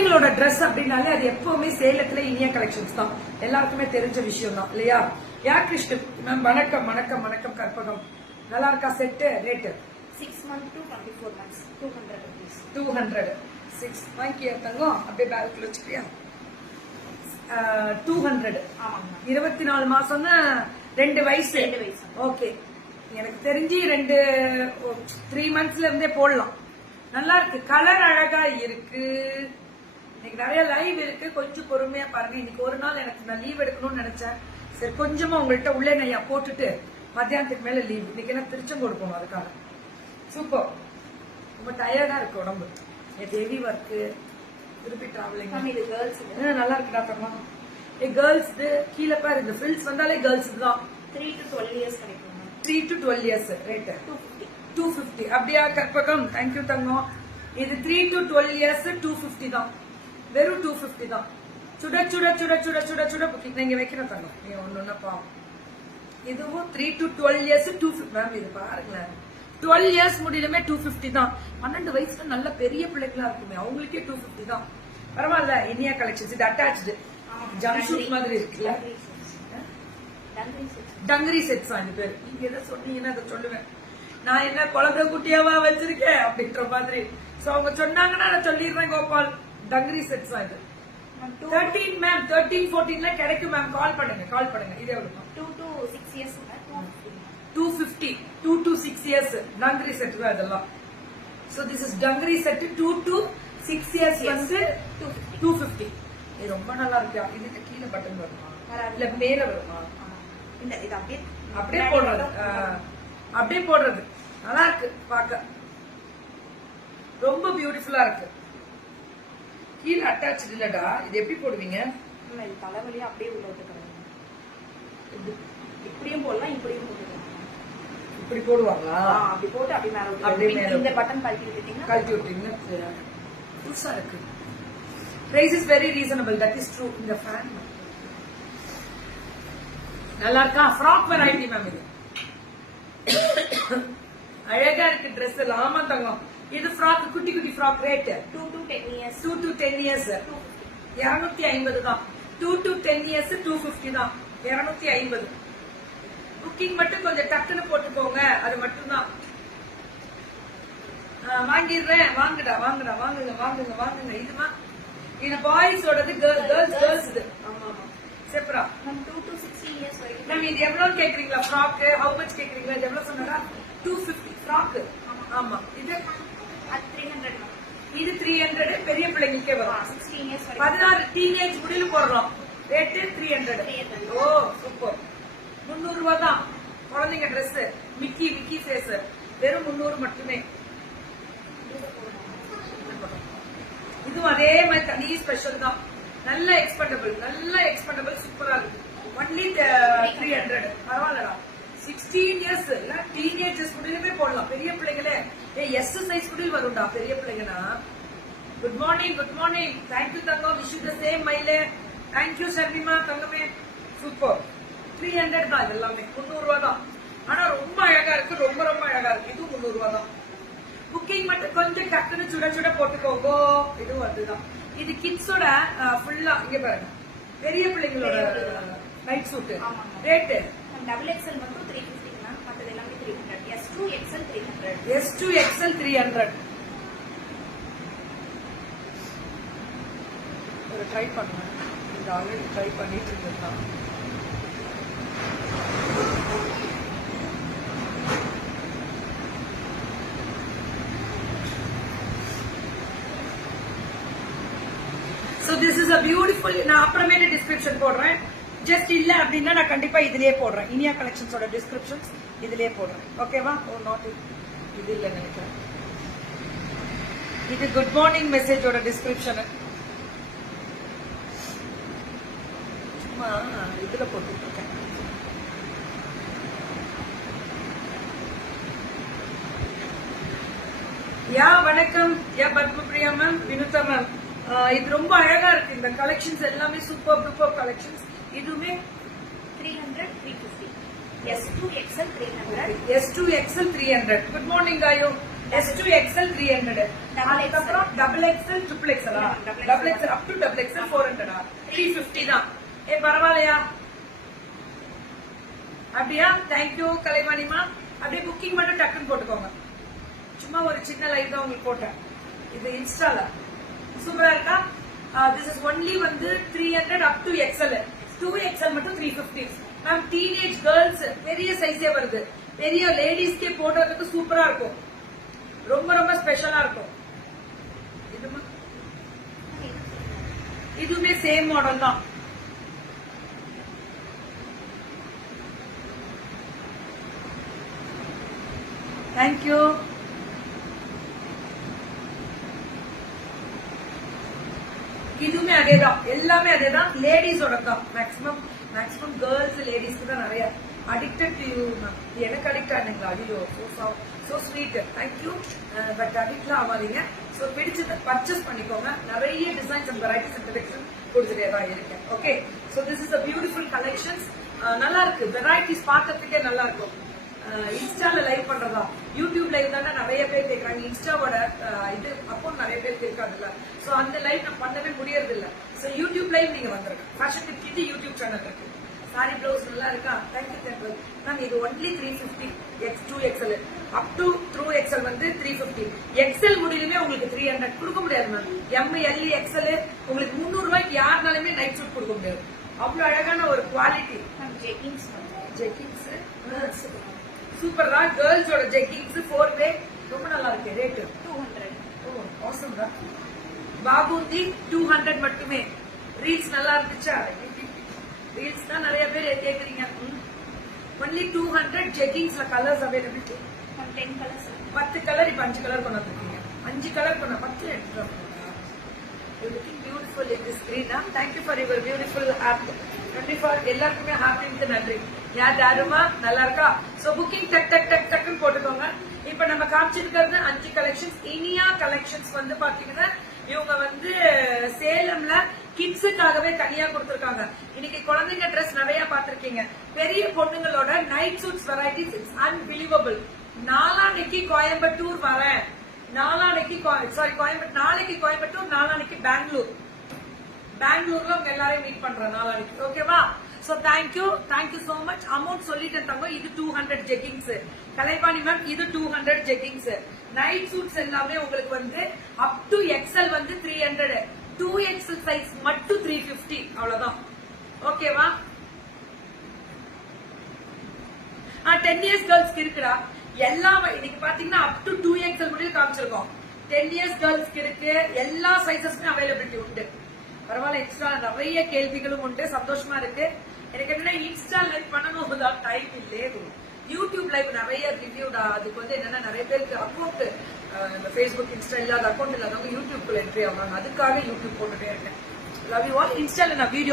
எங்களோட ட்ரெஸ் அப்படின்னாலே அது எப்பவுமே சேலத்துல இனிய கலெக்ஷன்ஸ் தான். எல்லாருக்குமே தெரிஞ்ச விஷயம் தான் இல்லையா? யா கிருஷ்ணன் மேம் வணக்கம் வணக்கம் வணக்கம். கற்பகம் நல்லா இருக்கா? Set rate 6 months to 24 months 200 rupees. 200 6 வாங்கிய தங்கம் அப்படியே பேக்ல வச்சுக்கியா? 200 ஆமாங்க. 24 மாசம் 2 வயசு. ஓகே, எனக்கு தெரிஞ்சு 3 monthsல இருந்தே போடலாம். நல்லா இருக்கு, கலர் அழகா இருக்கு. இன்னைக்கு நிறைய லைவ் இருக்கு, கொஞ்சம் பொறுமையா பாருங்க. இன்னைக்கு ஒரு நாள் எனக்கு நான் லீவ் எடுக்கணும்னு நினைச்சேன். சரி கொஞ்சமா உங்கள்கிட்ட உள்ளே நையா போட்டுட்டு மத்தியானத்துக்கு மேல லீவ். இன்னைக்கு என்ன திருச்செங்கோடு போகணும், அதுக்காக. சூப்பர், ரொம்ப டயர்டா இருக்கு உடம்பு. ஹெவி ஒர்க்கு, திருப்பி டிராவலிங். நல்லா இருக்கு டாக்டர்மா. கேர்ள்ஸ் கீழே பாரு, இந்த ஃபில்ஸ் வந்தாலே கேர்ள்ஸ் தான். 3 to 12 years கிடைக்கும். 3 to 12 years ரேட் 250. அப்படியா கற்பகம்? தேங்க்யூ தங்கம். இது 3 to 12 years 250 தான், வெறும் 250 தான். சுட சுட சுட சுட சுட சுட புக்கிங் நீங்க வைக்கிற தங்கம். நீ ஒன்னு பாவம். இதுவும் 3 to 12 years 250. மேம் இது பாருங்களேன், 12 years முடியலுமே 250 தான். 12 வயசுல நல்ல பெரிய பிள்ளைகளா இருக்குமே, அவங்களுக்கே 250 தான். பரவாயில்ல. இனியா கலெக்ஷன்ஸ். இது அட்டாச்சு ஜம்ப்சூட் மாதிரி இருக்குல்ல. டங்கரி செட்ஸ் இந்த பேர். நீங்க எதை சொன்னீங்கன்னா அதை சொல்லுவேன். நான் என்ன குழந்தை குட்டியாவா வச்சிருக்கேன் அப்படின்ற மாதிரி. சோ அவங்க சொன்னாங்கன்னா நான் சொல்லிடுறேன். கோபால், டங்கரி செட்ஸ் இது 13 மேம் 13 14ல கிடைக்கும் மேம். கால் பண்ணுங்க, கால் பண்ணுங்க. இது எவ்வளவு? 2 to 6 years 250. 2 to 6 years dungaree set தான் இதெல்லாம். So this is dungaree set 2 to 6 years வந்து 250. இது ரொம்ப நல்லா இருக்கு. இதுக்கு கீழே பட்டன் வருமா இல்ல மேல வருமா? இந்த இது அப்படியே போடுறது. அப்படியே போடுறது நல்லா இருக்கு பாக்க, ரொம்ப பியூட்டிஃபுல்லா இருக்கு. கீழே அட்டாச் இல்லடா. இது எப்படி போடுவீங்க? தலைவலியா அப்படியே உள்ள விட்டுக்கலாம். இப்படியும் போடலாம், இப்படியும் போட்டுக்கலாம். இப்படி போடுவாங்களா? அப்படி போட்டு அப்படி மேல அப்படியே மேல இந்த பட்டன் கழட்டி விட்டீங்கன்னா புதுசா இருக்கு. Price is very reasonable. That is true. இந்த ஃபேன் நல்லா இருக்கா? Frock variety ma'am. இது அழகா இருக்கு ட்ரெஸ் எல்லாம். ஆமா தங்கம், இது ஃப்ராக், குட்டி குட்டி frock. Rate 2 to 10 years 2 to 10 years 250 தான். 2 to 10 years 250 தான், 250. புக்கிங் மட்டும் கொஞ்சம் டக்குன்னு போட்டுக்கோங்க, அது மட்டும் தான். வாங்கிடுறேன். வாங்குடா வாங்குடா, வாங்குங்க வாங்குங்க வாங்குங்க. இதுமா இது பாய்ஸோடது, கேர்ள்ஸ் இது. ஆமா ஆமா செப்ரா. 2 to 16 years வரைக்கும். மேம் இது எவ்வளவு கேக்குறீங்களா? ஃப்ராக் ஹவு மச் கேக்குறீங்களா? இது எவ்வளவு சொன்னதா? 250 ஃப்ராக். ஆமா இது 300. இது 300 பெரிய பிள்ளைங்களுக்கே வரும். 16 years வரைக்கும். 16 டீனேஜ் முடியல போடுறோம். ரேட் 300. ஓ சூப்பர். 300 ரூபாய் தான் குழந்தைங்க ட்ரெஸ். மிக்கி ஃபேஸ் வெறும் 300 மட்டுமே. இதுவும் அதே மாதிரி தனி ஸ்பெஷல் தான். நல்ல எக்ஸ்பெண்டபிள் சூப்பரா இருக்கு. ஒன்லி 300. பரவாயில்லடா. 16 years இல்ல டீனேஜர்ஸ் முடியலுமே போடலாம். பெரிய பிள்ளைங்களே எஸ் சைஸ் முடியல் வரும்டா பெரிய பிள்ளைங்கன்னா. Good morning, good morning. Thank you தங்கம். விஷ் யூ தி சேம் மைலே. தேங்க்யூ ஷர்மிமா தங்கமே. சூப்பர். 300 தான். இது எல்லாமே 300 ரூபாய் தான். ஆனா ரொம்ப அழகா இருக்கு, ரொம்ப ரொம்ப அழகா இருக்கு. இது 300 ரூபாய் தான். புக்கிங் மட்டும் கொஞ்சம் டக்குன்னு சுட சுட போட்டுக்கோங்க. இதுவும் அதுதான். இது கிட்ஸோட ஃபுல்லா. இங்க பாருங்க, பெரிய பிள்ளைங்களோட night suit. Rate double XL மட்டும் 350 மேம். மற்றது எல்லாமே 300. S2 XL 300. S2 XL 300. ஒரு ட்ரை பண்ணுங்க. இது ஆல்ரெடி ட்ரை பண்ணிட்டு இருக்கேன். So this is a beautiful. நான் அப்புறமேட்டு டிஸ்கிரிப்ஷன் போடுறேன். ஜஸ்ட் இல்ல அப்படின்னா நான் கண்டிப்பா இதுலயே போடுறேன். இனியா கலெக்ஷன்ஸோட டிஸ்கிரிப்ஷன்ஸ் இதுலயே போடுறேன். ஓகேவா? ஓ நாட் இது இல்ல நினைக்கிறேன். இது குட் மார்னிங் மெசேஜோட டிஸ்கிரிப்ஷன். சும்மா இதுல போட்டுட்டு இருக்கேன். யா வணக்கம். யா பத்மபிரியா மேம், வினுதா மேம். இது ரொம்ப அழகா இருக்கு. இந்த கலெக்ஷன்ஸ் எல்லாமே சூப்பர் கலெக்ஷன்ஸ். இதுவுமே 300 350. S2 XL 300. S2 XL 300. Good morning காயோ. S2 XL 300 அதுக்கப்புறம் double XL triple XL double XL up to double XL 400 350 தான். பரவாயில்லையா? அப்படியா? தேங்க்யூ கலைவாணிமா. அப்படியே புக்கிங் மட்டும் டக்குன்னு போட்டுக்கோங்க. சும்மா ஒரு சின்ன லைவ் தான் உங்களுக்கு போட்டேன். இது இன்ஸ்டால சூப்பரா இருக்கா? திஸ் இஸ் ஒன்லி வந்து 300 அப் டு XL. 2XL மட்டும் 350. மேம் டீனேஜ் கேர்ள்ஸ் பெரிய சைஸே வருது. பெரிய லேடிஸ்க்கே போடுறதுக்கு சூப்பரா இருக்கும். ரொம்ப ரொம்ப ஸ்பெஷலா இருக்கும். இதுவுமே சேம் மாடல் தான். தேங்க்யூ. இதுவுமே அதேதான், எல்லாமே அதேதான். லேடிஸோட தான் மேக்ஸிமம் கேர்ள்ஸ் லேடிஸ்க்கு தான் நிறைய அடிக்டட் டு யூ. எனக்கு அடிக்ட் ஆனீங்களா? ஐயோ சோ ஸ்வீட். தேங்க்யூ. பட் அடிக்ட்லாம் ஆகாதீங்க. சோ பிடிச்சதை பர்ச்சேஸ் பண்ணிக்கோங்க. நிறைய designs and varieties and collection கொடுத்துட்டே தான் இருக்கேன். Okay, so this is a beautiful collections. நல்லா இருக்கு, வெரைட்டிஸ் பார்க்கறதுக்கே நல்லா இருக்கும். இன்ஸ்டால லைவ் பண்றதா, யூடியூப் லைவ் தானே நிறைய பேர் கேட்கறாங்க. இன்ஸ்டாவோட இது அக்கௌண்ட் நிறைய பேருக்கு இருக்காதுல்ல. சோ அந்த லைவ் நான் பண்ணவே முடியறது இல்ல. சோ யூடியூப் லைவ் நீங்க வந்துருங்க. ஃபேஷன் டிப் கிட்டி யூடியூப் சேனல் இருக்கு. சாரி பிளவுஸ் நல்லா இருக்கா? Thank you thank you ma'am. இது only 350 X2 XL up to three XL வந்து 350. XL முடியலுமே உங்களுக்கு 300 கொடுக்க முடியாது மேம். ML XL உங்களுக்கு 300 ரூபாய்க்கு யாருனாலுமே நைட் சூட் கொடுக்க முடியாது. அவ்வளவு அழகான ஒரு குவாலிட்டி. ஜெக்கிங்ஸ் சூப்பர் தான். கேர்ள்ஸோட ஜெக்கிங்ஸ் 4 வே ரொம்ப நல்லா இருக்கு. ரேட் 200. ஆசம் தான். பாபுந்தி 200 மட்டுமே. ரீல்ஸ் நல்லா இருந்துச்சா? ரீல்ஸ் தான் நிறைய பேர் கேக்குறீங்க. ஒன்லி 200 ஜெக்கிங்ஸ்ல கலர்ஸ் அவைலபிலிட்டி. 10 கலர்ஸ். 10 கலர். இப்ப 5 கலர் கொண்டு வந்திருக்கீங்க. 5 கலர் கொண்டு 10 எடுத்துட்டு looking beautiful in this screen. Thank you for your beautiful app. நன்றி ஃபார் எல்லாருக்குமே ஹாப்பிக்கு நன்றி. யார் யாருமா நல்லா இருக்கா? சோ புக்கிங் டக் டக் டக் டக்குன்னு போட்டுக்கோங்க. இப்ப நம்ம காமிச்சிருக்கிறது 5 கலெக்ஷன்ஸ். இனியா கலெக்ஷன்ஸ் வந்து பாத்தீங்கன்னா இவங்க வந்து சேலம்ல கிட்ஸுக்காகவே தனியா கொடுத்திருக்காங்க. இன்னைக்கு குழந்தைங்க ட்ரெஸ் நிறைய பாத்திருக்கீங்க. பெரிய பொண்ணுங்களோட night suits varieties it's unbelievable. நாளான்னைக்கு கோயம்புத்தூர் வரேன். நாளைக்கு கோயம்புத்தூர், நாளான்னைக்கு பெங்களூர்ல உங்க எல்லாரையும் மீட் பண்றேன் நாளான்னைக்கு. ஓகேவா? So thank you so much. Amount சொல்லிட்டேன் தங்க. இது 200 ஜெக்கிங்ஸ். கலைவாணி மேம் இது 200 ஜெக்கிங்ஸ். நைட் சூட்ஸ் எல்லாமே உங்களுக்கு வந்து அப் டு XL வந்து 300. 2XL சைஸ் மட்டும் 350. அவ்வளவுதான். ஓகேவா? 10 இயர்ஸ் கேர்ள்ஸ்க்கு இருக்குடா. எல்லாம் இன்னைக்கு பாத்தீங்கன்னா அப் டு 2XL முடிய காமிச்சிருக்கோம். 10 இயர்ஸ் கேர்ள்ஸ்க்கு இருக்கு. எல்லா சைசஸ்மே அவைலபிலிட்டி உண்டு. பரவாயில்ல. இன்ஸ்டா நிறைய கேள்விகளும் உண்டு. சந்தோஷமா இருக்கு. எனக்கு என்னன்னா இன்ஸ்டா லைவ் பண்ணணும் டைம் இல்லையே. யூடியூப் லைவ் நிறைய ரிவ்யூடா. அதுக்கு வந்து என்னன்னா நிறைய பேருக்கு அக்கௌண்ட் ஃபேஸ்புக் இன்ஸ்டா இல்லாத அக்கௌண்ட் இல்லாதவங்க யூடியூப்ல என்ட்ரி ஆகுறாங்க. அதுக்காக யூடியூப் போட்டுட்டே இருக்கேன். Love you all. இன்ஸ்டால நான் வீடியோ